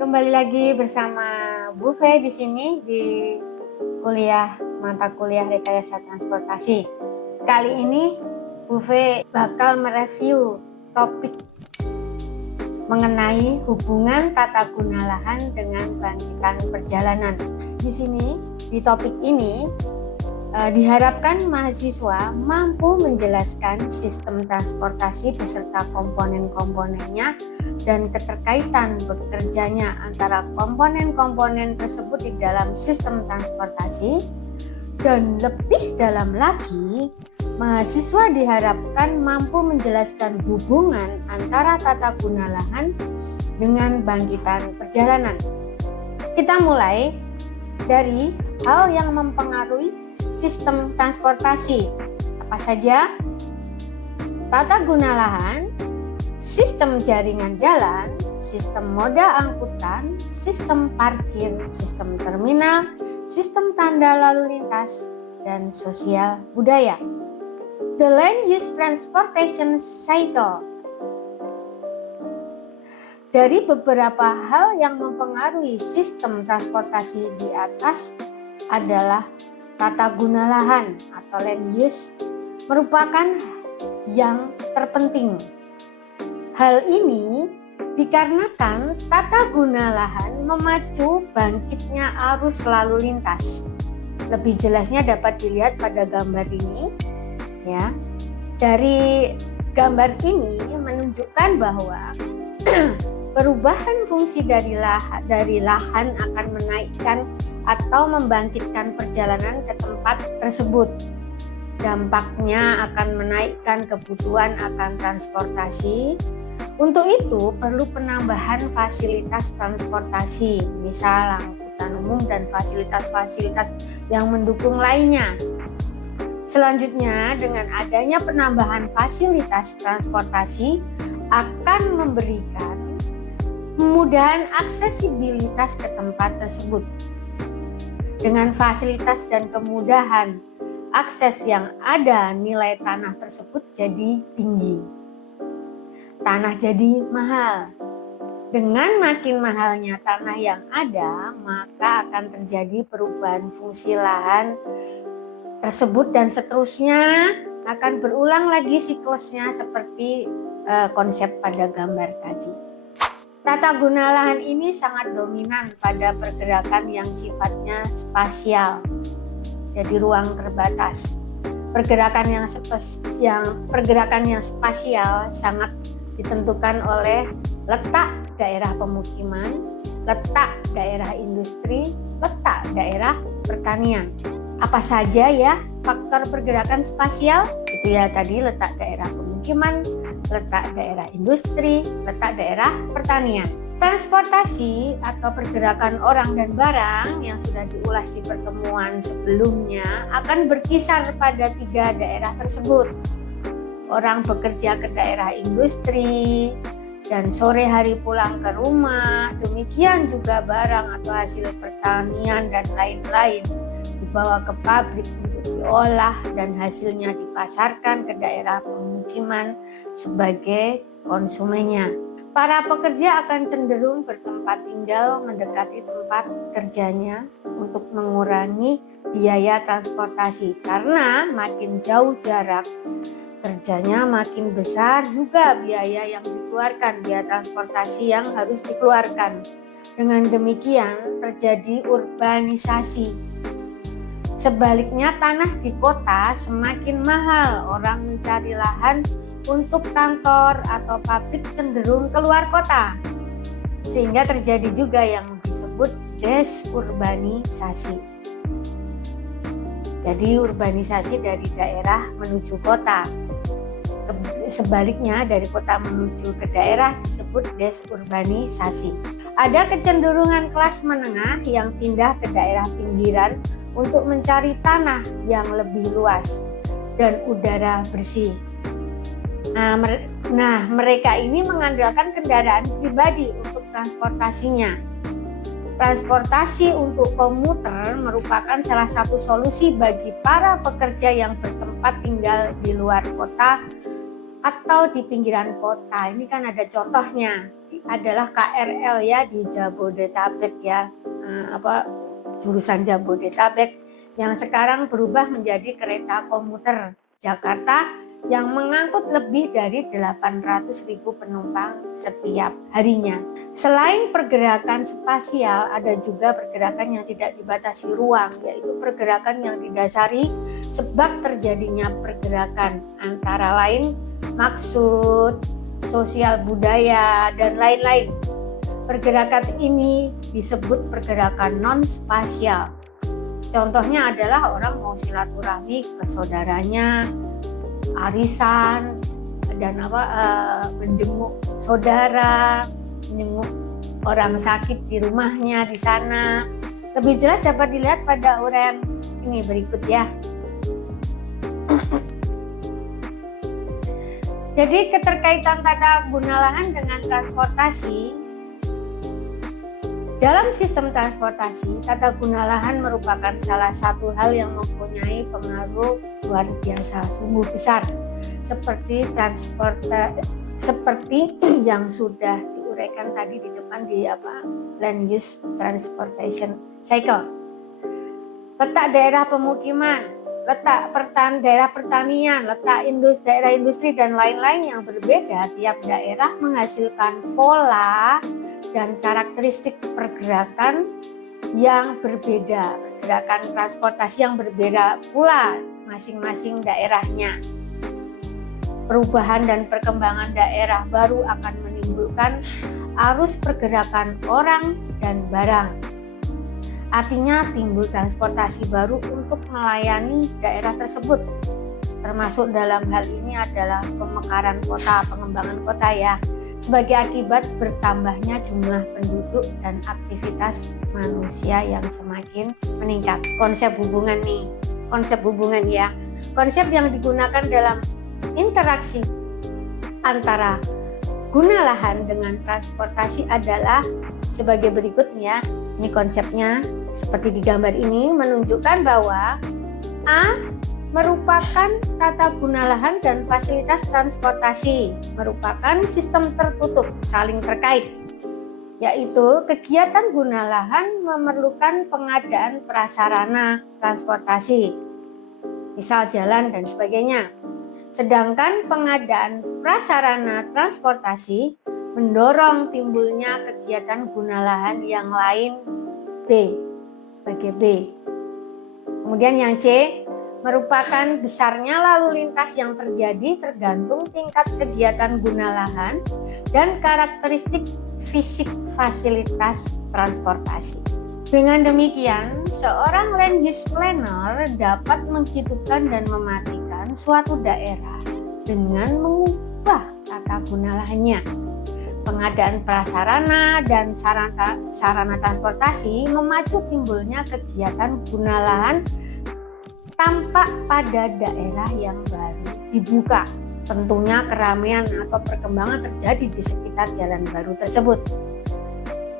Kembali lagi bersama Bu Fe di sini di mata kuliah Rekayasa Transportasi. Kali ini Bu Fe bakal mereview topik mengenai hubungan tata guna lahan dengan bangkitan perjalanan. Di sini di topik ini diharapkan mahasiswa mampu menjelaskan sistem transportasi beserta komponen-komponennya dan keterkaitan bekerjanya antara komponen-komponen tersebut di dalam sistem transportasi. Dan lebih dalam lagi, mahasiswa diharapkan mampu menjelaskan hubungan antara tata guna lahan dengan bangkitan perjalanan. Kita mulai dari hal yang mempengaruhi sistem transportasi. Apa saja? Tata guna lahan, sistem jaringan jalan, sistem moda angkutan, sistem parkir, sistem terminal, sistem tanda lalu lintas, dan sosial budaya. The Land Use Transportation Cycle. Dari beberapa hal yang mempengaruhi sistem transportasi di atas adalah tata guna lahan atau land use merupakan yang terpenting. Hal ini dikarenakan tata guna lahan memacu bangkitnya arus lalu lintas. Lebih jelasnya dapat dilihat pada gambar ini, ya. Dari gambar ini menunjukkan bahwa perubahan fungsi dari lahan akan menaikkan atau membangkitkan perjalanan ke tempat tersebut. Dampaknya akan menaikkan kebutuhan akan transportasi. Untuk itu perlu penambahan fasilitas transportasi, misal angkutan umum dan fasilitas-fasilitas yang mendukung lainnya. Selanjutnya, dengan adanya penambahan fasilitas transportasi akan memberikan kemudahan aksesibilitas ke tempat tersebut. Dengan fasilitas dan kemudahan akses yang ada, nilai tanah tersebut jadi tinggi. Tanah jadi mahal. Dengan makin mahalnya tanah yang ada, maka akan terjadi perubahan fungsi lahan tersebut dan seterusnya akan berulang lagi siklusnya seperti konsep pada gambar tadi. Tata guna lahan ini sangat dominan pada pergerakan yang sifatnya spasial, jadi ruang terbatas. Pergerakan yang spasial sangat ditentukan oleh letak daerah pemukiman, letak daerah industri, letak daerah pertanian. Apa saja ya faktor pergerakan spasial? Itu ya tadi letak daerah pemukiman, letak daerah industri, letak daerah pertanian. Transportasi atau pergerakan orang dan barang yang sudah diulas di pertemuan sebelumnya akan berkisar pada 3 daerah tersebut. Orang bekerja ke daerah industri dan sore hari pulang ke rumah, demikian juga barang atau hasil pertanian dan lain-lain dibawa ke pabrik untuk diolah dan hasilnya dipasarkan ke daerah pemukiman sebagai konsumennya. Para pekerja akan cenderung bertempat tinggal mendekati tempat kerjanya untuk mengurangi biaya transportasi, karena makin jauh jarak kerjanya makin besar juga biaya yang dikeluarkan, biaya transportasi yang harus dikeluarkan. Dengan demikian terjadi urbanisasi. Sebaliknya tanah di kota semakin mahal, orang mencari lahan untuk kantor atau pabrik cenderung keluar kota. Sehingga terjadi juga yang disebut desurbanisasi. Jadi urbanisasi dari daerah menuju kota. Sebaliknya dari kota menuju ke daerah disebut desurbanisasi. Ada kecenderungan kelas menengah yang pindah ke daerah pinggiran untuk mencari tanah yang lebih luas dan udara bersih. Nah, mereka ini mengandalkan kendaraan pribadi untuk transportasinya. Transportasi untuk komuter merupakan salah satu solusi bagi para pekerja yang bertempat tinggal di luar kota atau di pinggiran kota. Ini kan ada contohnya. adalah KRL ya di Jabodetabek ya, jurusan Jabodetabek yang sekarang berubah menjadi kereta komuter Jakarta yang mengangkut lebih dari 800.000 penumpang setiap harinya. Selain pergerakan spasial, ada juga pergerakan yang tidak dibatasi ruang, yaitu pergerakan yang didasari sebab terjadinya pergerakan, antara lain maksud, sosial budaya, dan lain-lain. Pergerakan ini disebut pergerakan non-spasial. Contohnya adalah orang mau silaturahmi ke saudaranya, arisan, dan menjenguk saudara, menjenguk orang sakit di rumahnya di sana. Lebih jelas dapat dilihat pada uraian ini berikut ya. Jadi keterkaitan tata guna lahan dengan transportasi. Dalam sistem transportasi, tata guna lahan merupakan salah satu hal yang mempunyai pengaruh luar biasa, sungguh besar, seperti yang sudah diuraikan tadi di depan di land use transportation cycle. Letak daerah pemukiman, letak daerah pertanian, letak daerah industri dan lain-lain yang berbeda, tiap daerah menghasilkan pola dan karakteristik pergerakan yang berbeda, pergerakan transportasi yang berbeda pula masing-masing daerahnya. Perubahan dan perkembangan daerah baru akan menimbulkan arus pergerakan orang dan barang. Artinya timbul transportasi baru untuk melayani daerah tersebut. Termasuk dalam hal ini adalah pemekaran kota, pengembangan kota ya. Sebagai akibat bertambahnya jumlah penduduk dan aktivitas manusia yang semakin meningkat. Konsep hubungan ya. Konsep yang digunakan dalam interaksi antara guna lahan dengan transportasi adalah sebagai berikutnya. Ini konsepnya seperti di gambar ini menunjukkan bahwa A merupakan tata guna lahan dan fasilitas transportasi, merupakan sistem tertutup saling terkait, yaitu kegiatan guna lahan memerlukan pengadaan prasarana transportasi, misal jalan dan sebagainya. Sedangkan pengadaan prasarana transportasi mendorong timbulnya kegiatan guna lahan yang lain sebagai B. Kemudian yang C merupakan besarnya lalu lintas yang terjadi tergantung tingkat kegiatan guna lahan dan karakteristik fisik fasilitas transportasi. Dengan demikian, seorang land use planner dapat menghidupkan dan mematikan suatu daerah dengan mengubah tata guna lahannya. Pengadaan prasarana dan sarana transportasi memacu timbulnya kegiatan guna lahan tampak pada daerah yang baru dibuka. Tentunya keramaian atau perkembangan terjadi di sekitar jalan baru tersebut.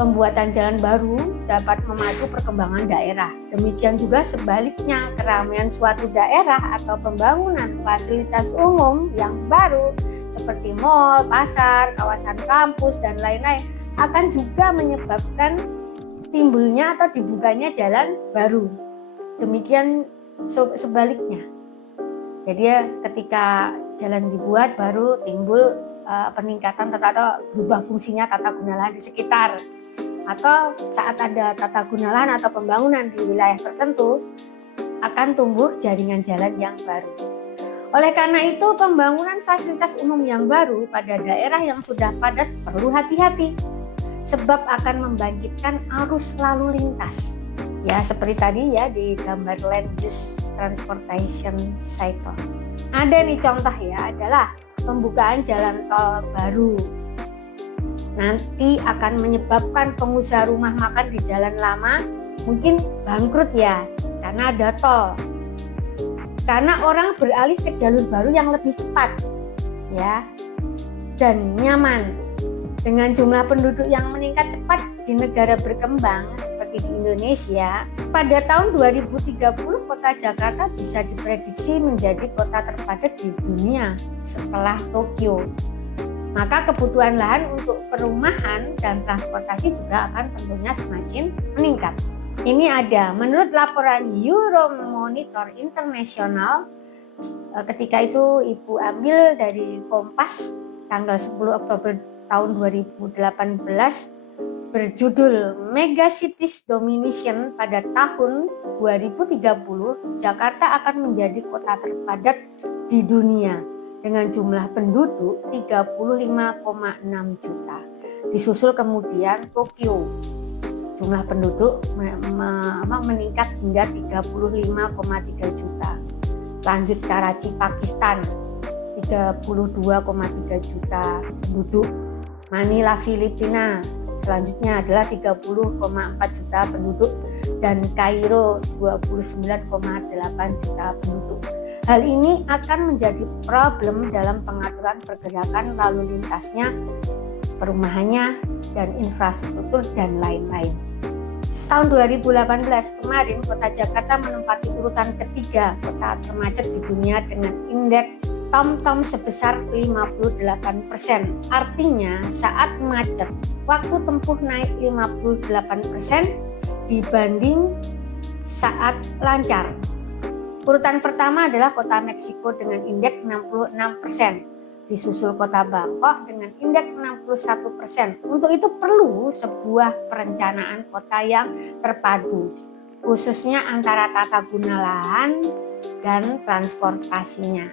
Pembuatan jalan baru dapat memacu perkembangan daerah. Demikian juga sebaliknya, keramaian suatu daerah atau pembangunan fasilitas umum yang baru seperti mal, pasar, kawasan kampus, dan lain-lain akan juga menyebabkan timbulnya atau dibukanya jalan baru. Demikian sebaliknya. Jadi ketika jalan dibuat baru timbul peningkatan atau berubah fungsinya tata guna lahan di sekitar, atau saat ada tata guna lahan atau pembangunan di wilayah tertentu akan tumbuh jaringan jalan yang baru. Oleh karena itu, pembangunan fasilitas umum yang baru pada daerah yang sudah padat perlu hati-hati, sebab akan membangkitkan arus lalu lintas. Ya, seperti tadi ya di gambar land use transportation cycle. Ada nih contoh ya, adalah pembukaan jalan tol baru. Nanti akan menyebabkan pengusaha rumah makan di jalan lama mungkin bangkrut ya, karena ada tol. Karena orang beralih ke jalur baru yang lebih cepat ya dan nyaman. Dengan jumlah penduduk yang meningkat cepat di negara berkembang seperti di Indonesia, pada tahun 2030 kota Jakarta bisa diprediksi menjadi kota terpadat di dunia setelah Tokyo. Maka kebutuhan lahan untuk perumahan dan transportasi juga akan tentunya semakin meningkat. Ini ada, menurut laporan Euromonitor International, ketika itu Ibu ambil dari Kompas tanggal 10 Oktober tahun 2018, berjudul Megacities Domination pada tahun 2030, Jakarta akan menjadi kota terpadat di dunia dengan jumlah penduduk 35,6 juta. Disusul kemudian Tokyo, jumlah penduduk meningkat hingga 35,3 juta. Lanjut Karachi, Pakistan, 32,3 juta penduduk. Manila, Filipina, selanjutnya adalah 30,4 juta penduduk, dan Kairo 29,8 juta penduduk. Hal ini akan menjadi problem dalam pengaturan pergerakan lalu lintasnya, perumahannya, dan infrastruktur dan lain-lain. Tahun 2018 kemarin, Kota Jakarta menempati urutan ketiga kota termacet di dunia dengan indeks TomTom sebesar 58%. Artinya saat macet, waktu tempuh naik 58% dibanding saat lancar. Urutan pertama adalah Kota Meksiko dengan indeks 66%. Disusul Kota Bangkok dengan indeks 61%. Untuk itu perlu sebuah perencanaan kota yang terpadu, khususnya antara tata guna lahan dan transportasinya.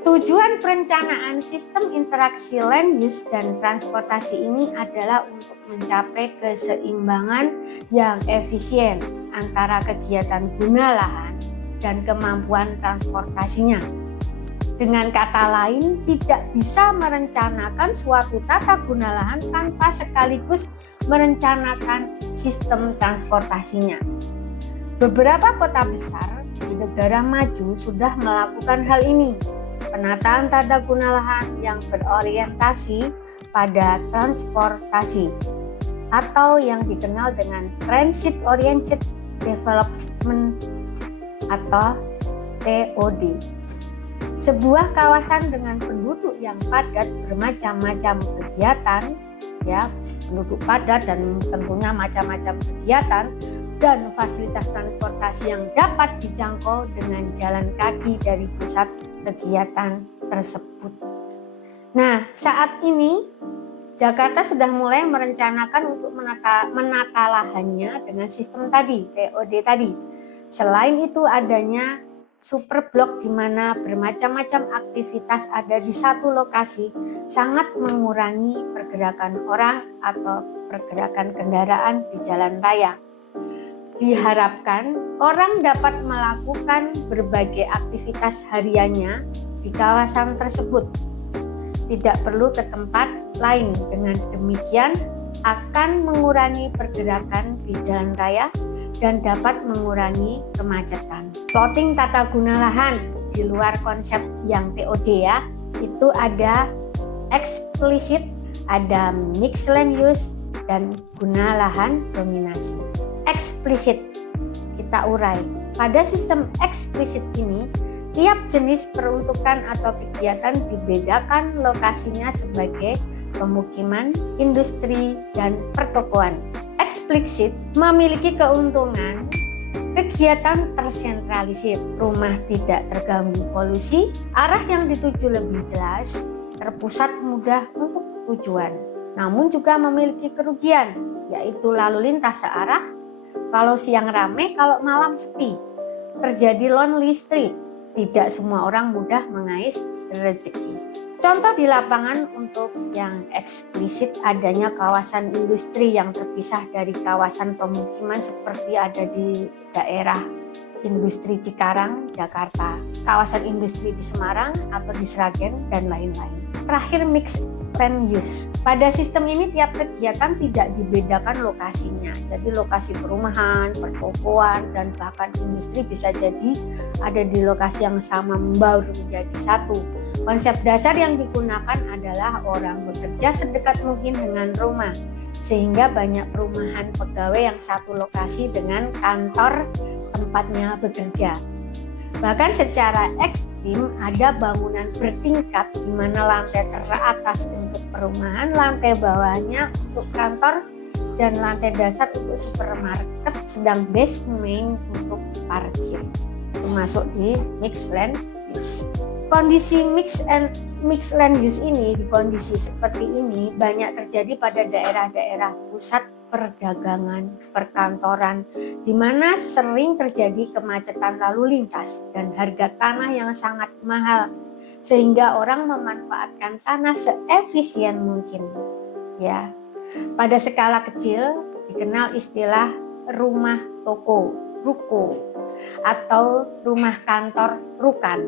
Tujuan perencanaan sistem interaksi land use dan transportasi ini adalah untuk mencapai keseimbangan yang efisien antara kegiatan guna lahan dan kemampuan transportasinya. Dengan kata lain, tidak bisa merencanakan suatu tata guna lahan tanpa sekaligus merencanakan sistem transportasinya. Beberapa kota besar di negara maju sudah melakukan hal ini. Penataan tata guna lahan yang berorientasi pada transportasi atau yang dikenal dengan Transit Oriented Development atau TOD. Sebuah kawasan dengan penduduk yang padat bermacam-macam kegiatan, ya, penduduk padat dan tentunya macam-macam kegiatan, dan fasilitas transportasi yang dapat dijangkau dengan jalan kaki dari pusat kegiatan tersebut. Nah, saat ini Jakarta sudah mulai merencanakan untuk menata lahannya dengan sistem tadi, TOD tadi. Selain itu adanya super blok di mana bermacam-macam aktivitas ada di satu lokasi sangat mengurangi pergerakan orang atau pergerakan kendaraan di jalan raya. Diharapkan orang dapat melakukan berbagai aktivitas hariannya di kawasan tersebut. Tidak perlu ke tempat lain. Dengan demikian akan mengurangi pergerakan di jalan raya dan dapat mengurangi kemacetan. Plotting tata guna lahan di luar konsep yang TOD ya, itu ada eksplisit, ada mixed land use, dan guna lahan dominasi. Eksplisit kita urai. Pada sistem eksplisit ini, tiap jenis peruntukan atau kegiatan dibedakan lokasinya sebagai pemukiman, industri, dan pertokoan. Eksplisit memiliki keuntungan kegiatan tersentralisir, rumah tidak terganggu polusi, arah yang dituju lebih jelas, terpusat mudah untuk tujuan. Namun juga memiliki kerugian, yaitu lalu lintas searah, kalau siang ramai, kalau malam sepi. Terjadi lonely street, tidak semua orang mudah mengais rezeki. Contoh di lapangan untuk yang eksplisit adanya kawasan industri yang terpisah dari kawasan pemukiman seperti ada di daerah industri Cikarang, Jakarta, kawasan industri di Semarang atau di Sragen, dan lain-lain. Terakhir, mixed land use. Pada sistem ini tiap kegiatan tidak dibedakan lokasinya. Jadi lokasi perumahan, pertokoan, dan bahkan industri bisa jadi ada di lokasi yang sama membaur menjadi satu. Konsep dasar yang digunakan adalah orang bekerja sedekat mungkin dengan rumah, sehingga banyak perumahan pegawai yang satu lokasi dengan kantor tempatnya bekerja. Bahkan secara ekstrim ada bangunan bertingkat di mana lantai teratas untuk perumahan, lantai bawahnya untuk kantor, dan lantai dasar untuk supermarket, sedang basement untuk parkir. Itu masuk di mixed land use. Kondisi mixed land use ini, di kondisi seperti ini banyak terjadi pada daerah-daerah pusat perdagangan, perkantoran, di mana sering terjadi kemacetan lalu lintas dan harga tanah yang sangat mahal, sehingga orang memanfaatkan tanah seefisien mungkin. Ya, pada skala kecil dikenal istilah rumah toko, ruko, atau rumah kantor, rukan,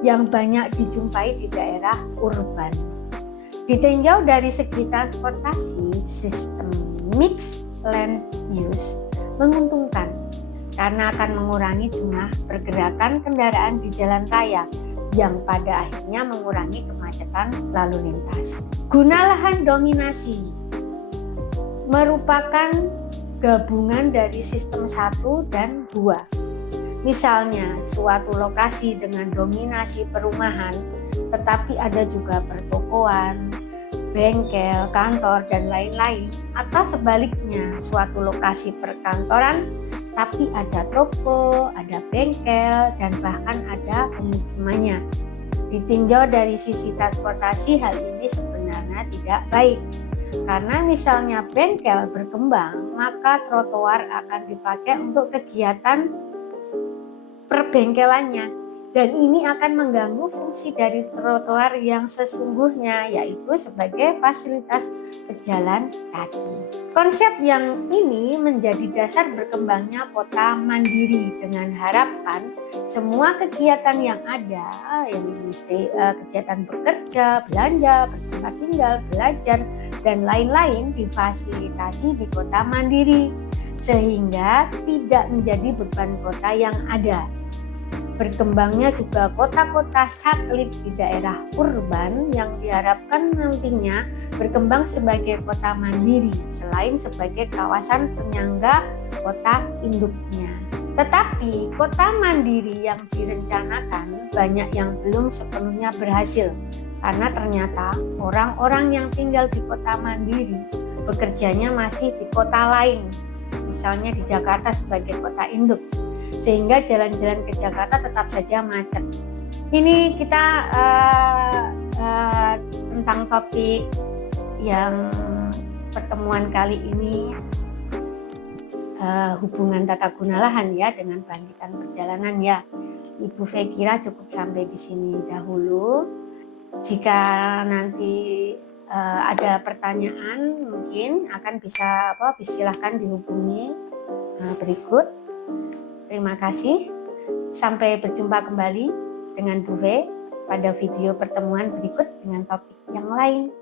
yang banyak dijumpai di daerah urban. Ditinjau dari segi transportasi, sistem mixed land use menguntungkan karena akan mengurangi jumlah pergerakan kendaraan di jalan raya yang pada akhirnya mengurangi kemacetan lalu lintas. Guna lahan dominasi merupakan gabungan dari sistem 1 dan 2. Misalnya suatu lokasi dengan dominasi perumahan, tetapi ada juga pertokoan, bengkel, kantor, dan lain-lain. Atau sebaliknya, suatu lokasi perkantoran, tapi ada toko, ada bengkel, dan bahkan ada pemukimannya. Ditinjau dari sisi transportasi, hal ini sebenarnya tidak baik. Karena misalnya bengkel berkembang, maka trotoar akan dipakai untuk kegiatan perbengkelannya, dan ini akan mengganggu fungsi dari trotoar yang sesungguhnya, yaitu sebagai fasilitas pejalan kaki. Konsep yang ini menjadi dasar berkembangnya kota mandiri dengan harapan semua kegiatan yang ada, yang mesti kegiatan bekerja, belanja, bertempat tinggal, belajar, dan lain-lain difasilitasi di kota mandiri, sehingga tidak menjadi beban kota yang ada. Berkembangnya juga kota-kota satelit di daerah urban yang diharapkan nantinya berkembang sebagai kota mandiri selain sebagai kawasan penyangga kota induknya. Tetapi kota mandiri yang direncanakan banyak yang belum sepenuhnya berhasil karena ternyata orang-orang yang tinggal di kota mandiri bekerjanya masih di kota lain, misalnya di Jakarta sebagai kota induk, sehingga jalan-jalan ke Jakarta tetap saja macet. Ini kita tentang topik yang pertemuan kali ini, hubungan tata guna lahan ya dengan bangkitan perjalanan ya. Ibu Fe kira cukup sampai di sini dahulu. Jika nanti ada pertanyaan mungkin akan bisa silahkan dihubungi berikut. Terima kasih. Sampai berjumpa kembali dengan Bu Fe pada video pertemuan berikut dengan topik yang lain.